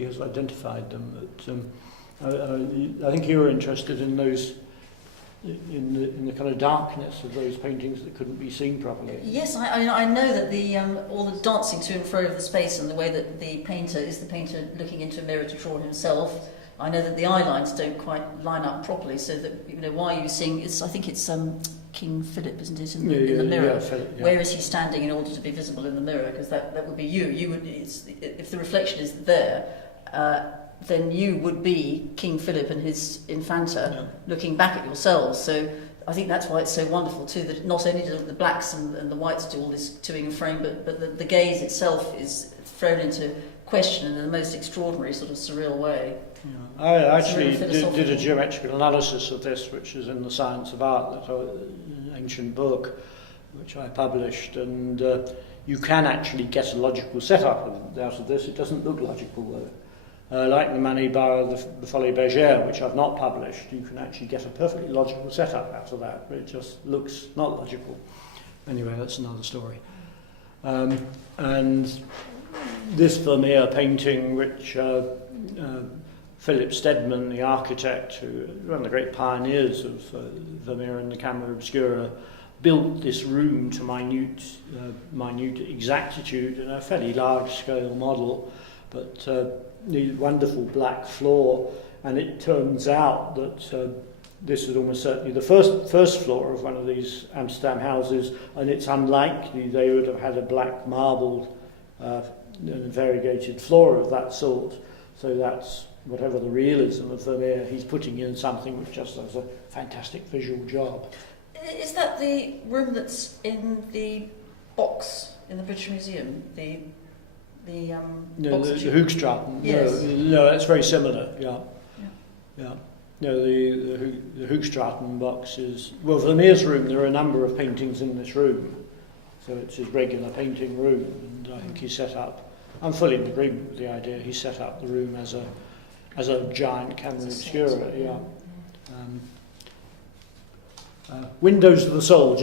he has identified them. But I think you were interested in those, in the kind of darkness of those paintings that couldn't be seen properly. Yes, I know that the all the dancing to and fro of the space and the way that the painter looking into a mirror to draw himself. I know that the eye lines don't quite line up properly, so that why are you seeing? I think it's King Philip, isn't it, in the mirror? Yeah, Philip, yeah. Where is he standing in order to be visible in the mirror? Because that would be you. You would, if the reflection is there, then you would be King Philip and his Infanta looking back at yourselves. So I think that's why it's so wonderful too, that not only do the blacks and the whites do all this toing and froing, but the gaze itself is thrown into question in the most extraordinary sort of surreal way. Yeah. I actually did a geometrical analysis of this, which is in the Science of Art, an ancient book which I published, and you can actually get a logical setup out of this. It doesn't look logical though. Like the Manibar, the Folie Bergère, which I've not published, you can actually get a perfectly logical setup out of that, but it just looks not logical. Anyway, that's another story. And this Vermeer painting, which Philip Stedman, the architect, one of the great pioneers of Vermeer and the camera obscura, built this room to minute exactitude in a fairly large-scale model, but the wonderful black floor, and it turns out that this is almost certainly the first floor of one of these Amsterdam houses, and it's unlikely they would have had a black marbled variegated floor of that sort. So that's, whatever the realism of Vermeer, he's putting in something which just does a fantastic visual job. Is that the room that's in the box in the British Museum? The Hoogstraten. Yes. No, that's very similar. Yeah. No, the Hoogstraten box is, well, Vermeer's room. There are a number of paintings in this room, so it's his regular painting room, and I think he set up. I'm fully in agreement with the idea. He set up the room as a giant camera obscura. Yeah. Windows of the Soul.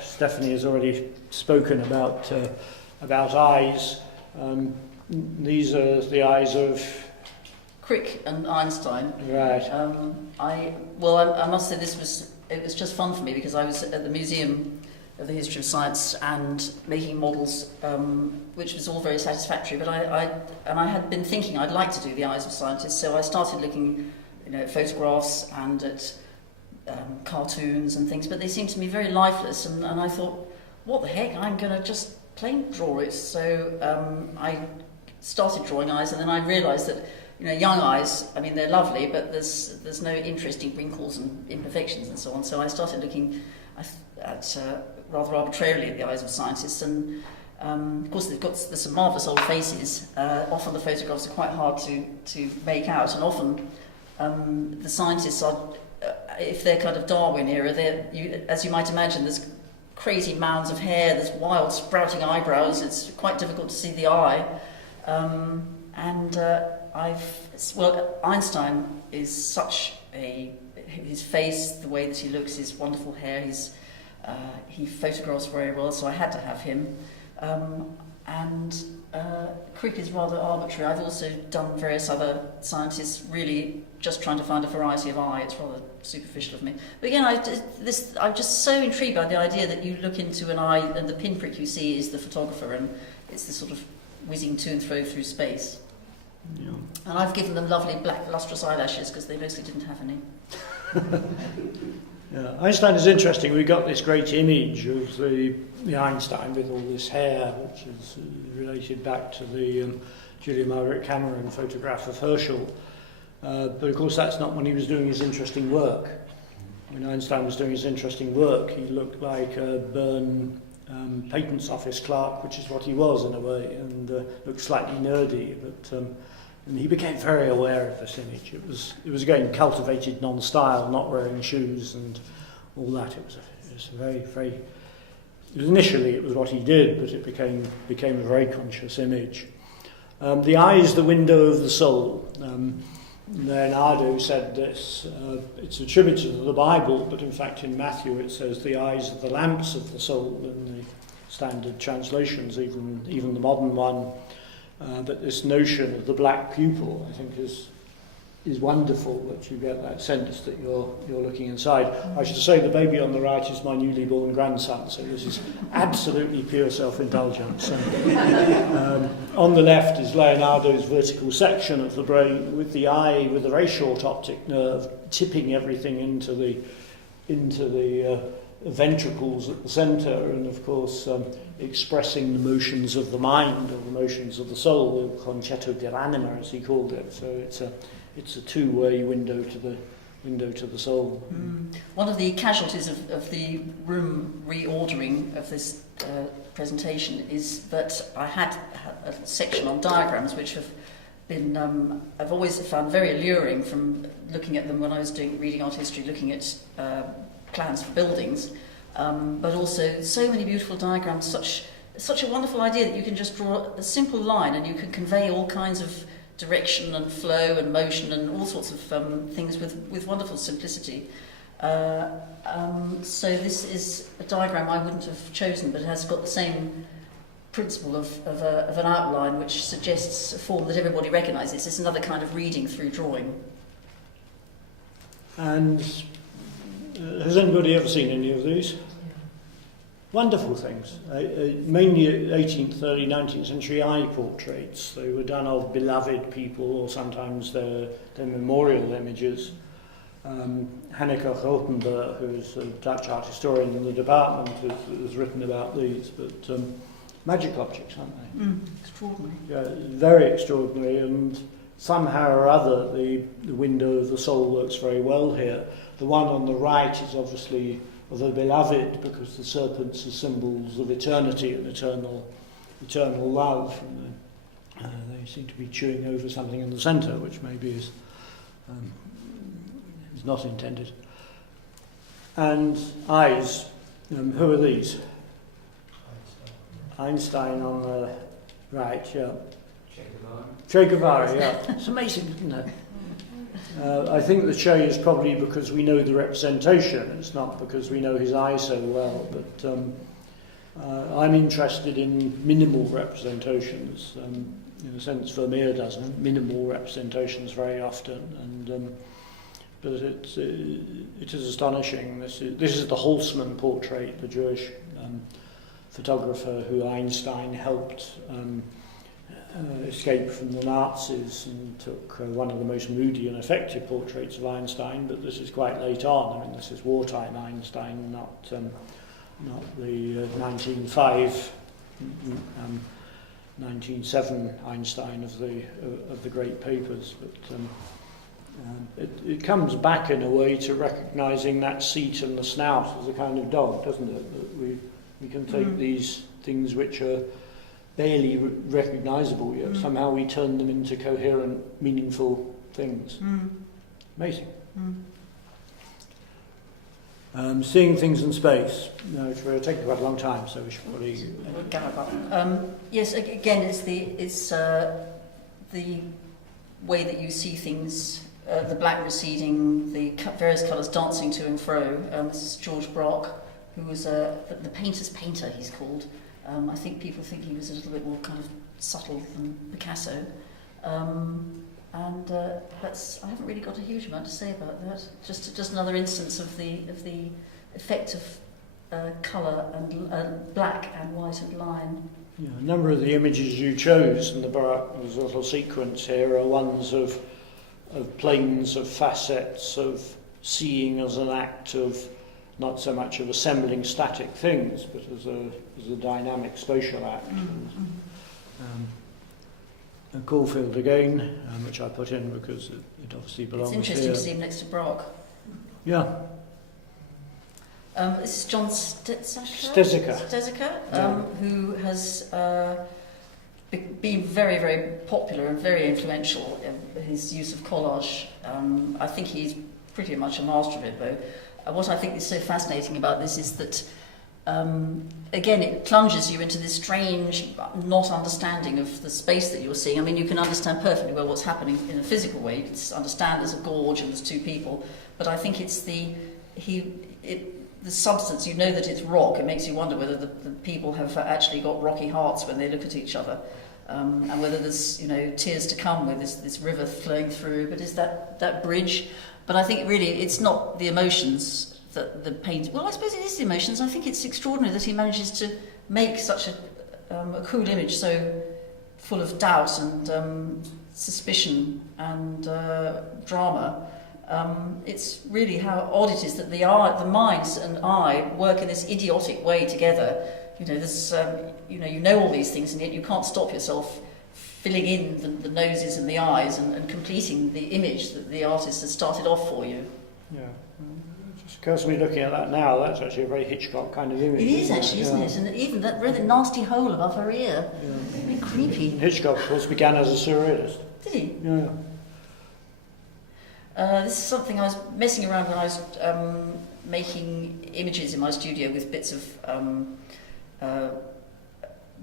Stephanie has already spoken about eyes. These are the eyes of Crick and Einstein. Right. I must say it was just fun for me, because I was at the Museum of the History of Science and making models, which was all very satisfactory. But I had been thinking I'd like to do the eyes of scientists, so I started looking, at photographs and at cartoons and things, but they seemed to me very lifeless, and I thought, what the heck, I'm going to just plain draw it. So I started drawing eyes, and then I realised that young eyes, I mean, they're lovely, but there's no interesting wrinkles and imperfections and so on. So I started looking at rather arbitrarily at the eyes of scientists, and of course there's some marvellous old faces. Often the photographs are quite hard to make out, and often the scientists are, if they're kind of Darwin era, as you might imagine, there's crazy mounds of hair, there's wild sprouting eyebrows, it's quite difficult to see the eye. Einstein is such his face, the way that he looks, his wonderful hair, he photographs very well, so I had to have him. Crick is rather arbitrary. I've also done various other scientists, really just trying to find a variety of eye. It's rather superficial of me. But again, I'm just so intrigued by the idea that you look into an eye and the pinprick you see is the photographer, and it's this sort of whizzing to and fro through space. Yeah. And I've given them lovely black lustrous eyelashes because they mostly didn't have any. Yeah. Einstein is interesting. We got this great image of the Einstein with all this hair, which is related back to the Julia Margaret Cameron photograph of Herschel. But of course that's not when he was doing his interesting work. When Einstein was doing his interesting work, he looked like a Bern Patents Office clerk, which is what he was in a way, and looked slightly nerdy, but and he became very aware of this image. It was again cultivated non-style, not wearing shoes and all that. It was very, very. Initially, it was what he did, but it became a very conscious image. The eye is the window of the soul. Leonardo said this. It's attributed to the Bible, but in fact in Matthew it says the eyes are the lamps of the soul in the standard translations, even the modern one. But this notion of the black pupil, I think, is wonderful, that you get that sense that you're looking inside. I should say the baby on the right is my newly born grandson, so this is absolutely pure self-indulgence. On the left is Leonardo's vertical section of the brain, with the eye with a very short optic nerve tipping everything into the ventricles at the centre, and of course expressing the motions of the mind or the motions of the soul, the concetto di anima as he called it. So it's a two-way window to the soul. One of the casualties of the room reordering of this presentation is that I had a section on diagrams which have been I've always found very alluring from looking at them when I was reading art history, looking at plans for buildings, but also so many beautiful diagrams, such a wonderful idea that you can just draw a simple line and you can convey all kinds of direction and flow and motion and all sorts of things with wonderful simplicity. So this is a diagram I wouldn't have chosen, but it has got the same principle of an outline which suggests a form that everybody recognises. It's another kind of reading through drawing. And has anybody ever seen any of these? Wonderful things. Mainly 18th, early 19th century eye portraits. They were done of beloved people, or sometimes they're memorial images. Hanneke Grotenberg, who's a Dutch art historian in the department, has written about these. But magic objects, aren't they? Extraordinary. Yeah, very extraordinary, and somehow or other the window of the soul works very well here. The one on the right is obviously of the beloved, because the serpents are symbols of eternity and eternal love. And they seem to be chewing over something in the centre, which maybe is not intended. And eyes. Who are these? Einstein on the right, yeah. Che Guevara, yeah. It's amazing, isn't it? I think the Che is probably because we know the representation. It's not because we know his eye so well. But I'm interested in minimal representations. In a sense, Vermeer doesn't. Minimal representations very often. And but it is astonishing. This is the Holzmann portrait, the Jewish photographer who Einstein helped escape from the Nazis, and took one of the most moody and effective portraits of Einstein. But this is quite late on. I mean, this is wartime Einstein, not the 1905, 1907 Einstein of the great papers. But it comes back in a way to recognising that seat and the snout as a kind of dog, doesn't it? That we can take these things which are barely recognisable yet, somehow we turn them into coherent, meaningful things. Amazing. Seeing things in space, which will take quite a long time, so we should probably... Yes, again, it's the way that you see things, the black receding, the various colours dancing to and fro. This is George Brock, who was the painter's painter, he's called. I think people think he was a little bit more kind of subtle than Picasso. I haven't really got a huge amount to say about that. Just another instance of the effect of colour and black and white and line. Yeah, a number of the images you chose in the Baroque, there's a little sequence here, are ones of planes, of facets, of seeing as an act of not so much of assembling static things, but as a dynamic spatial act. And Caulfield again, which I put in because it obviously belongs here. It's interesting to see him next to Brock. Yeah. This is John Stezica, who has been very, very popular and very influential in his use of collage. I think he's pretty much a master of it, though. What I think is so fascinating about this is that, again, it plunges you into this strange not understanding of the space that you're seeing. I mean, you can understand perfectly well what's happening in a physical way. You can understand there's a gorge and there's two people. But I think it's the substance. You know that it's rock. It makes you wonder whether the people have actually got rocky hearts when they look at each other. and whether there's, you know, tears to come with this river flowing through, but is that bridge? But I think really it's not the emotions that the paint. Well, I suppose it is the emotions. I think it's extraordinary that he manages to make such a cool image, so full of doubt and suspicion and drama. It's really how odd it is that the minds and eye work in this idiotic way together. You know, there's, you know all these things, and yet you can't stop yourself filling in the noses and the eyes and completing the image that the artist has started off for you. Yeah. It just occurs to me looking at that now, that's actually a very Hitchcock kind of image. It is actually, isn't it? And even that really nasty hole above her ear. Yeah. Very creepy. Hitchcock, of course, began as a surrealist. Did he? Yeah. This is something I was messing around when I was making images in my studio with bits of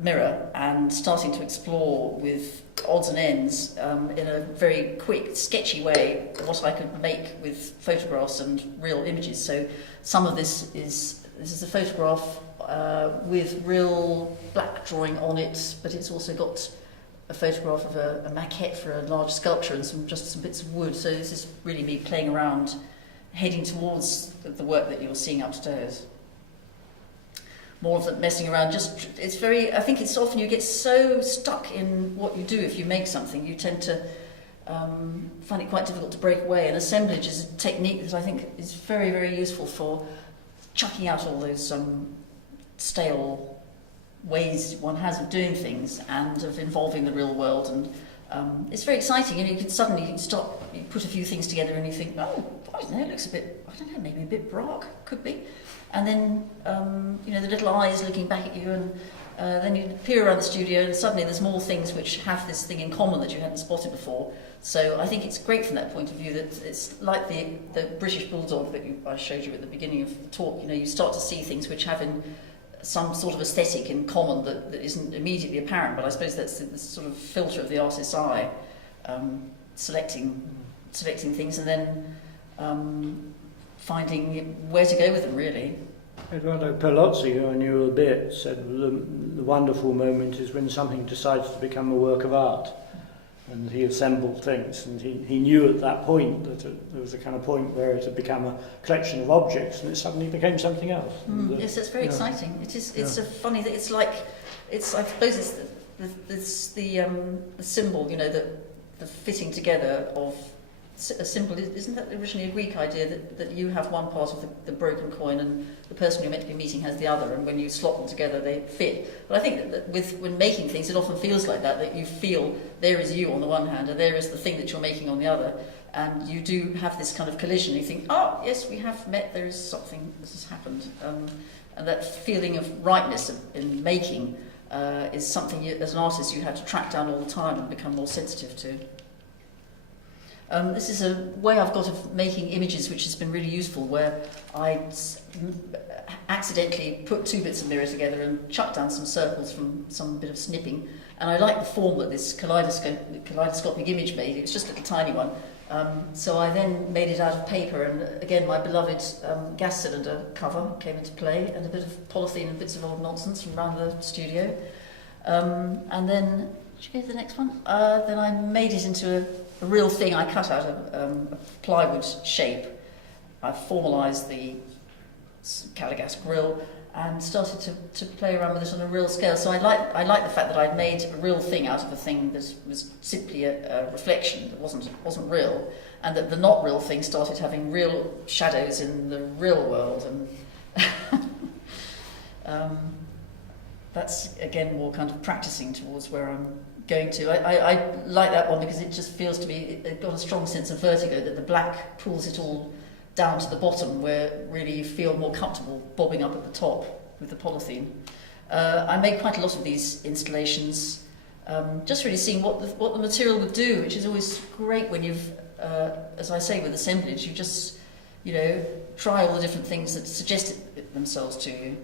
mirror and starting to explore with odds and ends in a very quick, sketchy way what I could make with photographs and real images. So some of this is a photograph with real black drawing on it, but it's also got a photograph of a maquette for a large sculpture and some bits of wood. So this is really me playing around, heading towards the work that you're seeing upstairs. More of the messing around, it's very, I think it's often you get so stuck in what you do if you make something, you tend to find it quite difficult to break away, and assemblage is a technique that I think is very, very useful for chucking out all those stale ways one has of doing things and of involving the real world, and it's very exciting, and you put a few things together and you think, oh, I don't know, it looks a bit, I don't know, maybe a bit Braque, could be. And then, the little eyes looking back at you, and then you peer around the studio, and suddenly there's more things which have this thing in common that you hadn't spotted before. So I think it's great from that point of view that it's like the British bulldog that I showed you at the beginning of the talk. You know, you start to see things which have some sort of aesthetic in common that isn't immediately apparent, but I suppose that's the sort of filter of the artist's eye, selecting things and then finding where to go with them, really. Eduardo Perlozzi, who I knew a bit, said the wonderful moment is when something decides to become a work of art. And he assembled things, and he knew at that point that there was a kind of point where it had become a collection of objects, and it suddenly became something else. Yes, it's very exciting. It is. It's a funny. It's like. I suppose it's the symbol. You know, the fitting together of a symbol. Isn't that originally a Greek idea that you have one part of the broken coin and the person you're meant to be meeting has the other, and when you slot them together they fit. But I think that when making things, it often feels like that you feel there is you on the one hand and there is the thing that you're making on the other, and you do have this kind of collision. You think, oh yes, we have met, there is something, this has happened, and that feeling of rightness in making is something as an artist you have to track down all the time and become more sensitive to. This is a way I've got of making images which has been really useful, where I accidentally put two bits of mirror together and chucked down some circles from some bit of snipping, and I like the form that this kaleidoscopic image made. It was just a little tiny one, so I then made it out of paper, and again my beloved gas cylinder cover came into play, and a bit of polythene and bits of old nonsense from around the studio, and then, should you go to the next one? Then I made it into a real thing. I cut out a plywood shape. I formalised the Caligas grill and started to play around with it on a real scale. So I like the fact that I'd made a real thing out of a thing that was simply a reflection that wasn't real, and that the not real thing started having real shadows in the real world, and that's again more kind of practicing towards where I'm going to. I like that one because it just feels to me, it got a strong sense of vertigo, that the black pulls it all down to the bottom, where really you feel more comfortable bobbing up at the top with the polythene. I made quite a lot of these installations, just really seeing what the material would do, which is always great when you've, as I say with assemblage, you just, try all the different things that suggest themselves to you.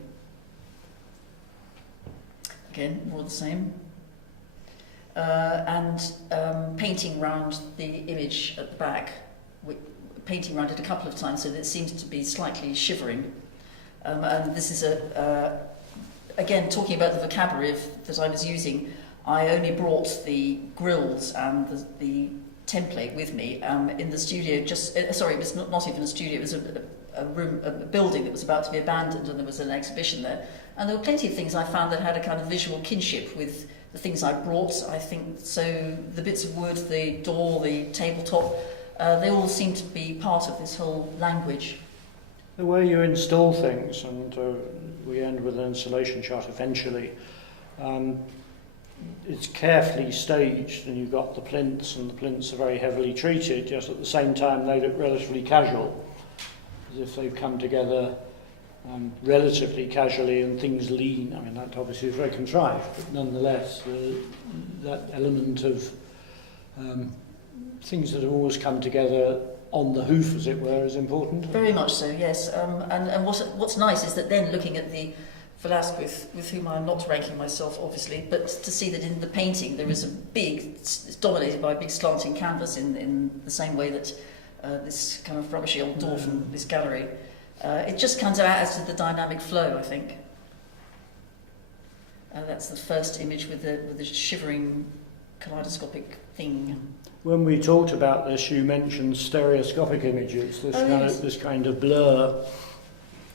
Again, more of the same. And painting round the image at the back, painting around it a couple of times so that it seems to be slightly shivering. And this is again, talking about the vocabulary that I was using, I only brought the grills and the template with me in the studio. It was not even a studio. It was a room, a building that was about to be abandoned, and there was an exhibition there. And there were plenty of things I found that had a kind of visual kinship with the things I brought. I think so. The bits of wood, the door, the tabletop, they all seem to be part of this whole language. The way you install things, and we end with an installation chart eventually. It's carefully staged, and you've got the plinths, and the plinths are very heavily treated, just at the same time they look relatively casual, as if they've come together relatively casually and things lean. I mean, that obviously is very contrived, but nonetheless, that element of things that have always come together on the hoof, as it were, is important. Very much so, yes. And what's nice is that then looking at the Velázquez, with whom I'm not ranking myself, obviously, but to see that in the painting there is it's dominated by a big slanting canvas in the same way that this kind of rubbishy old door from this gallery. It just comes out as to the dynamic flow, I think. That's the first image with the shivering kaleidoscopic thing. When we talked about this, you mentioned stereoscopic images, this kind of blur.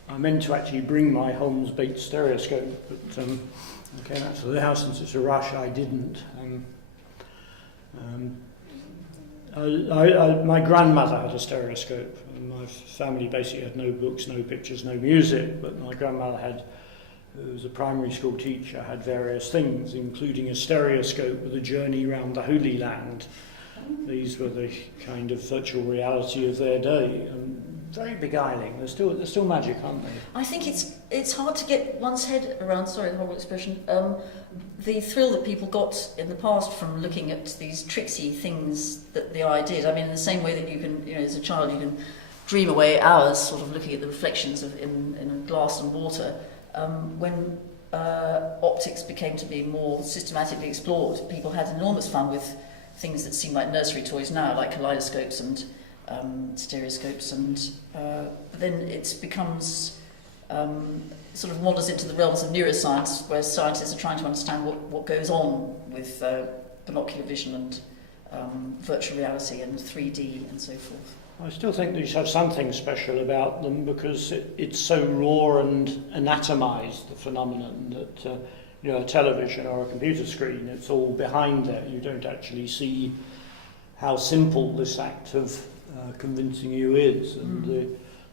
I meant to actually bring my Holmes Bates stereoscope, but I came out to the house since it's a rush, I didn't. My grandmother had a stereoscope, and my family basically had no books, no pictures, no music, but my grandmother who was a primary school teacher, had various things, including a stereoscope with a journey around the Holy Land. These were the kind of virtual reality of their day, and very beguiling. They're still magic, aren't they? I think it's hard to get one's head around, sorry, the horrible expression, the thrill that people got in the past from looking at these tricksy things that the eye did. I mean, in the same way that you can, as a child, you can dream away hours sort of looking at the reflections in glass and water. When optics became to be more systematically explored, people had enormous fun with things that seem like nursery toys now, like kaleidoscopes and stereoscopes, and then it becomes sort of wanders into the realms of neuroscience, where scientists are trying to understand what goes on with binocular vision and virtual reality and 3D and so forth. I still think these have something special about them because it's so raw and anatomized, the phenomenon, that a television or a computer screen, it's all behind there. You don't actually see how simple this act of convincing you is. And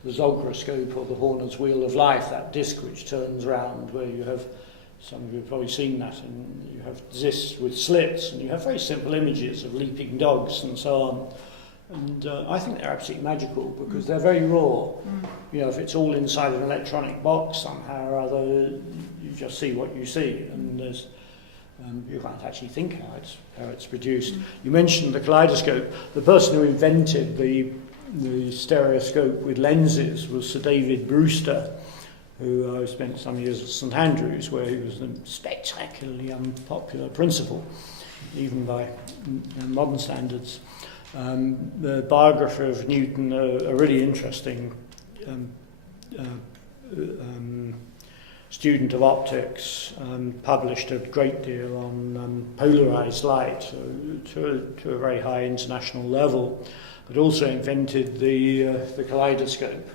the zogroscope, or the Horner's Wheel of Life, that disc which turns round, where you have, some of you have probably seen that, and you have this with slits, and you have very simple images of leaping dogs and so on. And I think they're absolutely magical because they're very raw. If it's all inside an electronic box somehow or other, you just see what you see, and there's you can't actually think how it's produced. You mentioned the kaleidoscope. The person who invented the stereoscope with lenses was Sir David Brewster, who spent some years at St Andrews, where he was a spectacularly unpopular principal, even by modern standards. The biographer of Newton, a really interesting student of optics, published a great deal on polarized light to a very high international level, but also invented the kaleidoscope.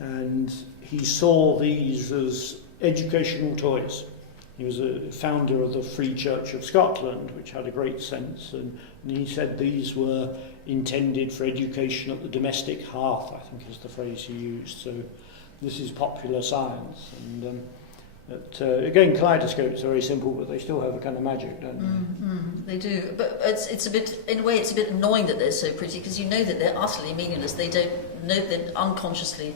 And he saw these as educational toys. He was a founder of the Free Church of Scotland, which had a great sense, and he said these were intended for education at the domestic hearth, I think is the phrase he used. So this is popular science. And again, kaleidoscopes are very simple, but they still have a kind of magic, don't they? They do, but it's a bit, in a way, it's a bit annoying that they're so pretty, because you know that they're utterly meaningless. They don't know that unconsciously.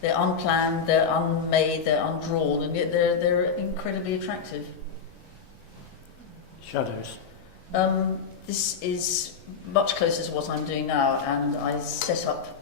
They're unplanned, they're unmade, they're undrawn, and yet they're incredibly attractive. Shadows. This is much closer to what I'm doing now, and I set up